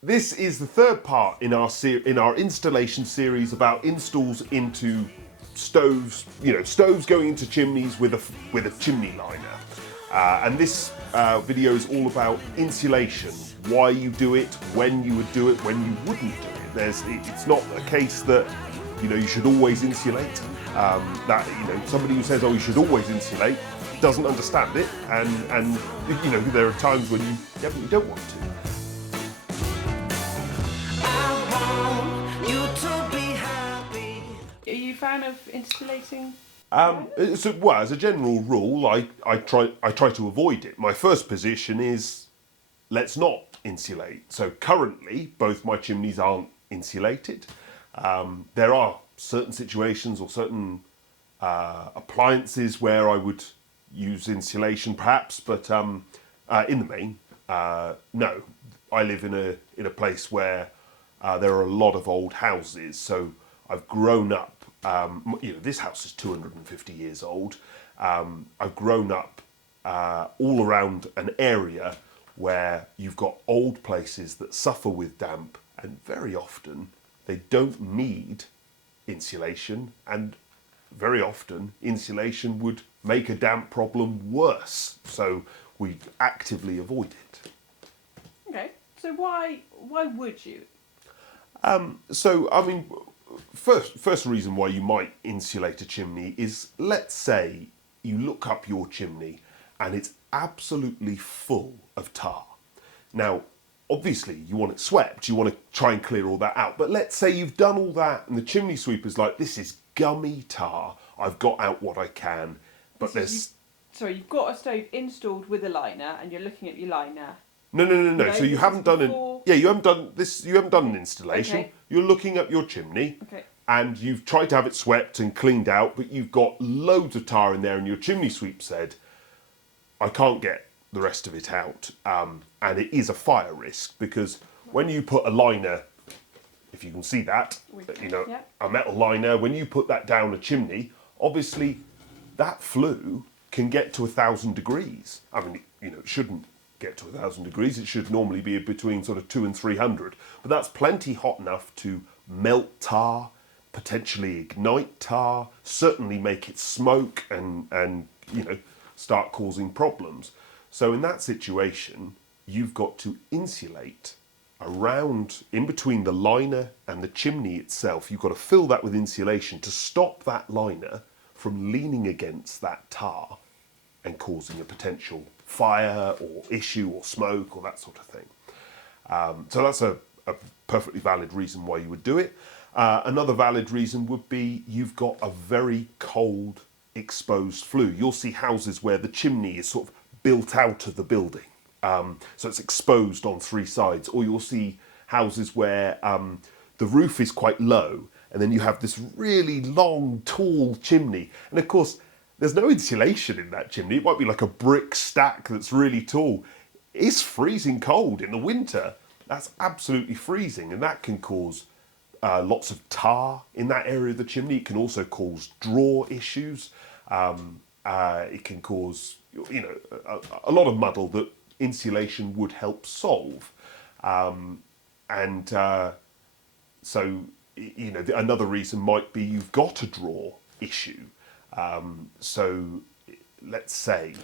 This is the third part in our installation series about installs into stoves. Stoves going into chimneys with a chimney liner. And this video is all about insulation. Why you do it, when you would do it, when you wouldn't do it. It's not a case that you should always insulate. Somebody who says, "Oh, you should always insulate," doesn't understand it, and there are times when you definitely don't want to. Are you a fan of insulating? As a general rule, I try to avoid it. My first position is let's not insulate. So currently, both my chimneys aren't insulated. There are certain situations or certain appliances where I would use insulation, perhaps, but in the main, no. I live in a place where there are a lot of old houses, so I've grown up. This house is 250 years old. I've grown up all around an area where you've got old places that suffer with damp, and very often they don't need insulation, and very often insulation would make a damp problem worse. So we actively avoid it. Okay, so why would you? First reason why you might insulate a chimney is, let's say you look up your chimney and it's absolutely full of tar. Now, obviously you want it swept, you want to try and clear all that out, but let's say you've done all that and the chimney sweeper's like, this is gummy tar, I've got out what I can, but you've got a stove installed with a liner and you're looking at your liner. No. So you haven't done you haven't done this. You haven't done an installation. Okay. You're looking at your chimney, Okay. and you've tried to have it swept and cleaned out, but you've got loads of tar in there, and your chimney sweep said, "I can't get the rest of it out," and it is a fire risk because when you put a liner, if you can see that, Yeah. a metal liner, when you put that down a chimney, obviously that flue can get to 1,000 degrees. I mean, it shouldn't get to 1,000 degrees. It should normally be between sort of 200 and 300, but that's plenty hot enough to melt tar, potentially ignite tar, certainly make it smoke and start causing problems. So in that situation, you've got to insulate around, in between the liner and the chimney itself. You've got to fill that with insulation to stop that liner from leaning against that tar and causing a potential fire or issue or smoke or that sort of thing. So that's a perfectly valid reason why you would do it. Another valid reason would be you've got a very cold, exposed flue. You'll see houses where the chimney is sort of built out of the building. So it's exposed on three sides. Or you'll see houses where the roof is quite low and then you have this really long, tall chimney. And of course, there's no insulation in that chimney. It might be like a brick stack that's really tall. It's freezing cold in the winter. That's absolutely freezing, and that can cause lots of tar in that area of the chimney. It can also cause draw issues. It can cause a lot of muddle that insulation would help solve. Another reason might be you've got a draw issue. So let's say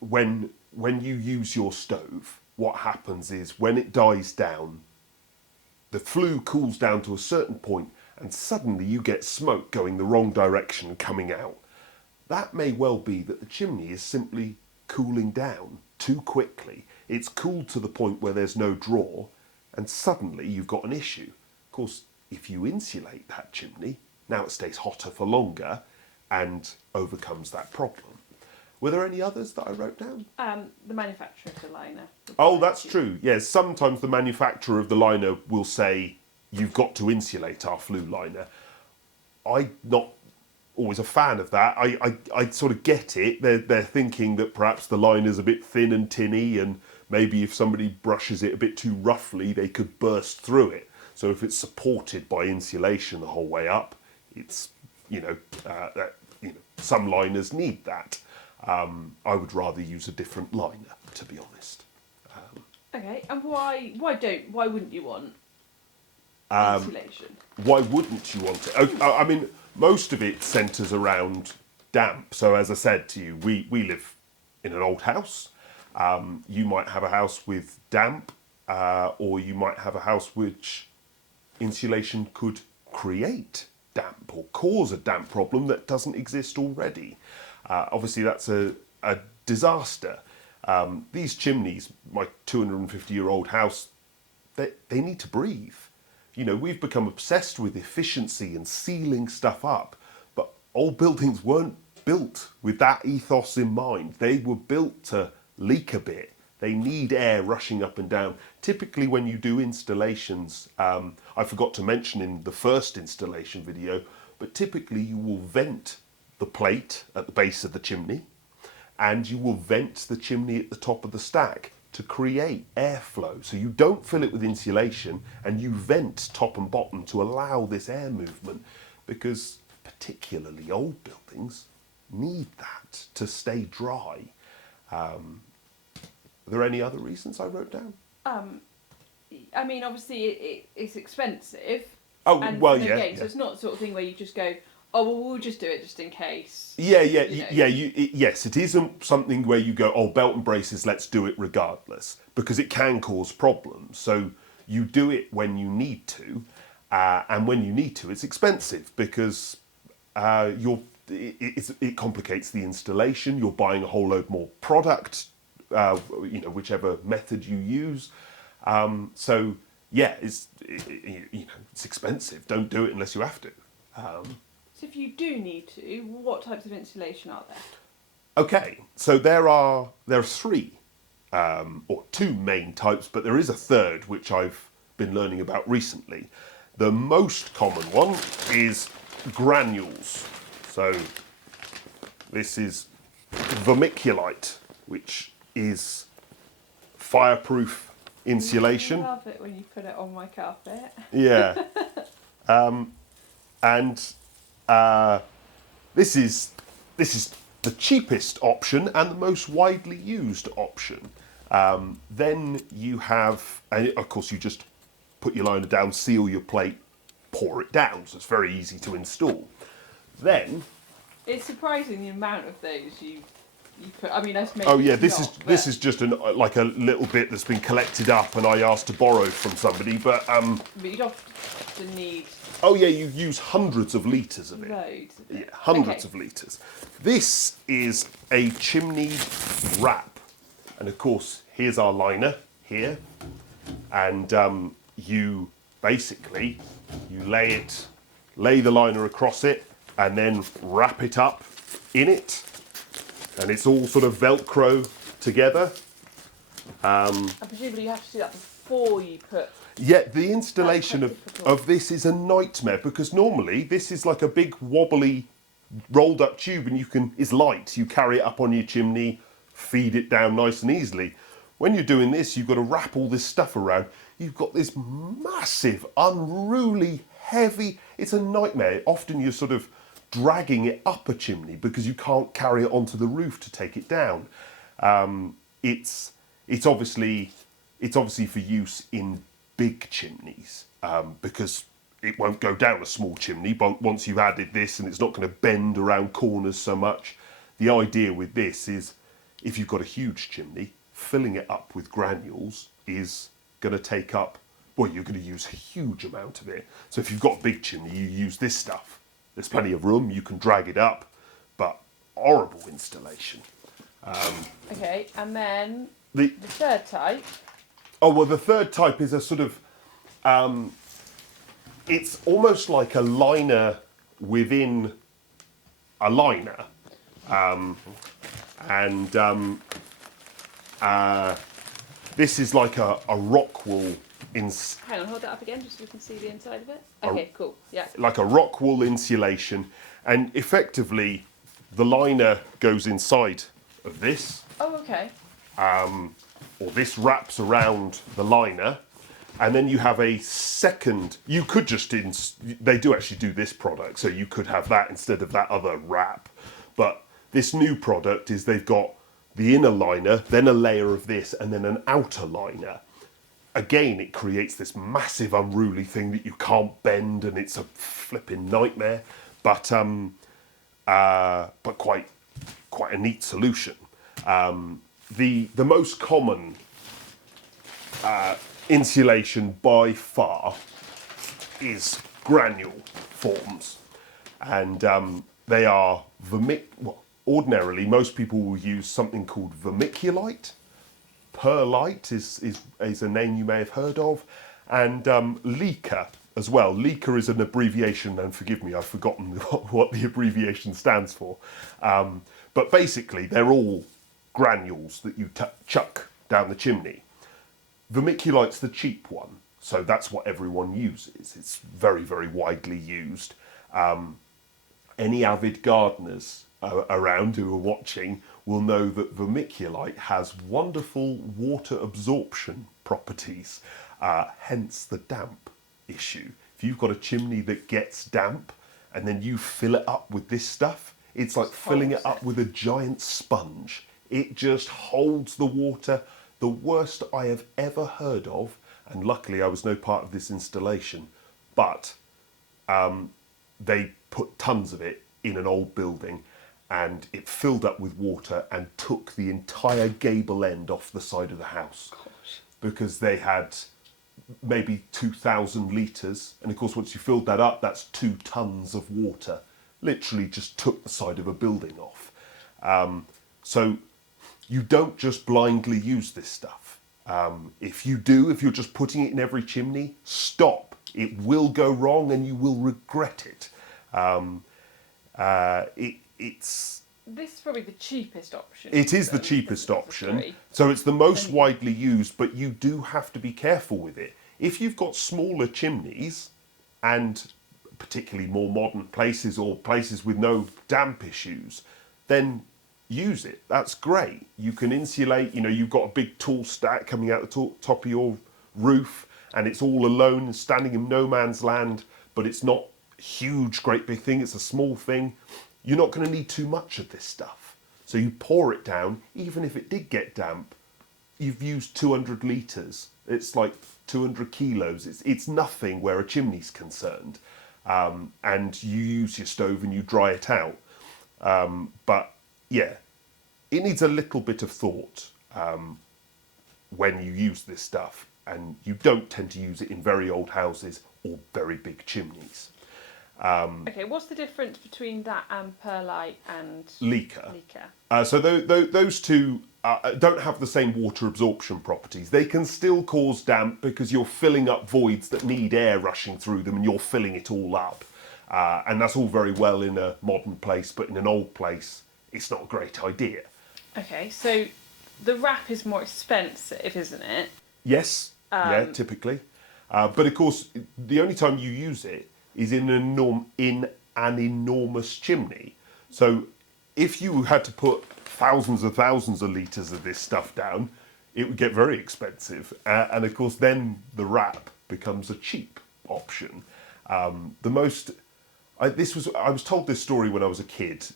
when you use your stove, what happens is when it dies down, the flue cools down to a certain point and suddenly you get smoke going the wrong direction and coming out. That may well be that the chimney is simply cooling down too quickly. It's cooled to the point where there's no draw and suddenly you've got an issue. Of course, if you insulate that chimney, now it stays hotter for longer and overcomes that problem. Were there any others that I wrote down? The manufacturer of the liner. Oh, that's true. Yes, sometimes the manufacturer of the liner will say, you've got to insulate our flue liner. I'm not always a fan of that. I sort of get it. They're thinking that perhaps the liner's a bit thin and tinny and maybe if somebody brushes it a bit too roughly, they could burst through it. So if it's supported by insulation the whole way up, it's, some liners need that. I would rather use a different liner, to be honest. Okay, and why wouldn't you want insulation? Why wouldn't you want it? I mean, most of it centres around damp. So as I said to you, we live in an old house. You might have a house with damp, or you might have a house which insulation could create damp or cause a damp problem that doesn't exist already. Obviously, that's a disaster. These chimneys, my 250-year-old house, they need to breathe. You know, we've become obsessed with efficiency and sealing stuff up, but old buildings weren't built with that ethos in mind. They were built to leak a bit. They need air rushing up and down. Typically when you do installations, I forgot to mention in the first installation video, but typically you will vent the plate at the base of the chimney, and you will vent the chimney at the top of the stack to create airflow. So you don't fill it with insulation, and you vent top and bottom to allow this air movement, because particularly old buildings need that to stay dry. Are there any other reasons I wrote down? I mean, obviously it's expensive. Oh, and well, again, yeah. so it's not the sort of thing where you just go, oh, well, we'll just do it just in case. Yes, it isn't something where you go, oh, belt and braces, let's do it regardless, because it can cause problems. So you do it when you need to, and when you need to, it's expensive because it complicates the installation. You're buying a whole load more product, whichever method you use. So yeah, it's expensive. Don't do it unless you have to. So if you do need to, what types of insulation are there? Okay, so there are three or two main types, but there is a third which I've been learning about recently. The most common one is granules. So this is vermiculite, which is fireproof insulation. I love it when you put it on my carpet. Yeah. This is the cheapest option and the most widely used option. Then you have, and of course you just put your liner down, seal your plate, pour it down, so it's very easy to install. Then it's surprising the amount of those you put. I mean, that's maybe. Oh yeah, this is just like a little bit that's been collected up, and I asked to borrow from somebody, but you'd often need. Oh yeah, you use hundreds of litres of it. Loads of it. Yeah, hundreds of litres. This is a chimney wrap, and of course here's our liner here, and you basically lay the liner across it, and then wrap it up in it, and it's all sort of Velcro together. And presumably you have to do that before you put. Yeah, the installation of this is a nightmare, because normally this is like a big wobbly rolled up tube, and it's light. You carry it up on your chimney, feed it down nice and easily. When you're doing this, you've got to wrap all this stuff around. You've got this massive, unruly, heavy. It's a nightmare. Often you're sort of dragging it up a chimney because you can't carry it onto the roof to take it down. It's obviously for use in big chimneys, because it won't go down a small chimney, but once you've added this, and it's not going to bend around corners so much. The idea with this is, if you've got a huge chimney, filling it up with granules is going to take up, well, you're going to use a huge amount of it. So if you've got a big chimney, you use this stuff. There's plenty of room, you can drag it up, but horrible installation. Okay, and then the third type. Oh, well, the third type is a sort of, it's almost like a liner within a liner. This is like a rock wool. Hang on, hold that up again just so we can see the inside of it. Okay, cool, yeah. Like a rock wool insulation. And effectively, the liner goes inside of this. Oh, okay. Or this wraps around the liner, and then you have a second. You could just they do actually do this product, so you could have that instead of that other wrap. But this new product is they've got the inner liner, then a layer of this, and then an outer liner. Again, it creates this massive unruly thing that you can't bend, and it's a flipping nightmare. But quite a neat solution. The most common insulation by far is granule forms, and they are ordinarily most people will use something called vermiculite. Perlite is a name you may have heard of, and Leca as well. Leca is an abbreviation, and forgive me, I've forgotten what the abbreviation stands for. But basically, they're all granules that you chuck down the chimney. Vermiculite's the cheap one, so that's what everyone uses. It's very, very widely used. Any avid gardeners around who are watching will know that vermiculite has wonderful water absorption properties, hence the damp issue. If you've got a chimney that gets damp and then you fill it up with this stuff, it's like filling it up with a giant sponge. It just holds the water. The worst I have ever heard of, and luckily I was no part of this installation, but they put tons of it in an old building and it filled up with water and took the entire gable end off the side of the house. Gosh. Because they had maybe 2,000 litres, and of course once you filled that up, that's 2 tons of water. Literally just took the side of a building off. So you don't just blindly use this stuff. If you do, if you're just putting it in every chimney, stop. It will go wrong and you will regret it. It's This is probably the cheapest option. It is the cheapest option, so it's the most widely used, but you do have to be careful with it. If you've got smaller chimneys, and particularly more modern places or places with no damp issues, then use it. That's great. You can insulate, you've got a big tall stack coming out the top of your roof, and it's all alone, standing in no man's land, but it's not a huge, great big thing, it's a small thing. You're not going to need too much of this stuff. So you pour it down, even if it did get damp, you've used 200 litres. It's like 200 kilos. It's nothing where a chimney's concerned. And you use your stove and you dry it out. But yeah, it needs a little bit of thought when you use this stuff. And you don't tend to use it in very old houses or very big chimneys. Okay, what's the difference between that and perlite and Leca. Leca? So those two don't have the same water absorption properties. They can still cause damp because you're filling up voids that need air rushing through them and you're filling it all up. And that's all very well in a modern place, but in an old place, it's not a great idea. Okay, so the wrap is more expensive, isn't it? Yes, yeah, typically. But of course, the only time you use it is in an enormous chimney. So if you had to put thousands and thousands of litres of this stuff down, it would get very expensive. And of course, then the wrap becomes a cheap option. I was told this story when I was a kid.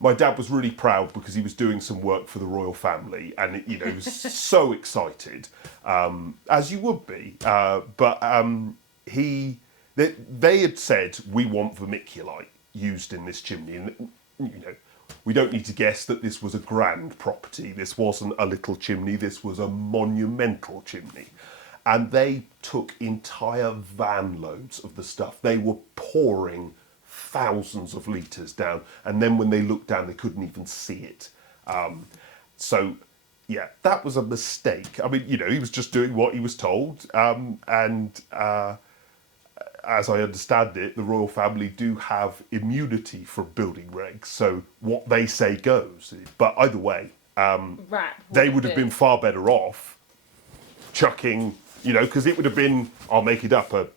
My dad was really proud because he was doing some work for the royal family, and he was so excited, as you would be. They had said, we want vermiculite used in this chimney, and we don't need to guess that this was a grand property. This wasn't a little chimney, this was a monumental chimney. And they took entire van loads of the stuff. They were pouring thousands of litres down, and then when they looked down, they couldn't even see it. So yeah, that was a mistake. I mean, he was just doing what he was told, as I understand it, the royal family do have immunity from building regs, so what they say goes. But either way, they would have been far better off chucking, because it would have been, I'll make it up, a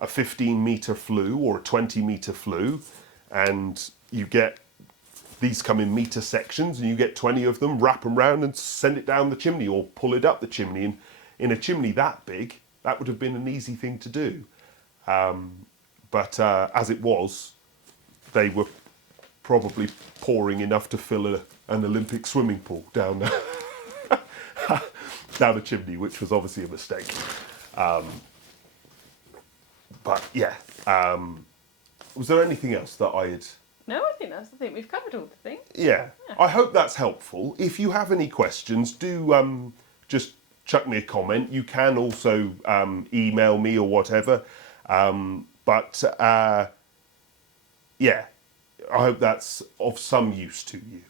15-metre flue or a 20-metre flue, and you get, these come in metre sections, and you get 20 of them, wrap them round and send it down the chimney or pull it up the chimney. And in a chimney that big, that would have been an easy thing to do. But as it was, they were probably pouring enough to fill an Olympic swimming pool down down a chimney, which was obviously a mistake. But yeah, was there anything else that I had? No, I think we've covered all the things. Yeah, I hope that's helpful. If you have any questions, do just chuck me a comment. You can also email me or whatever. Yeah, I hope that's of some use to you.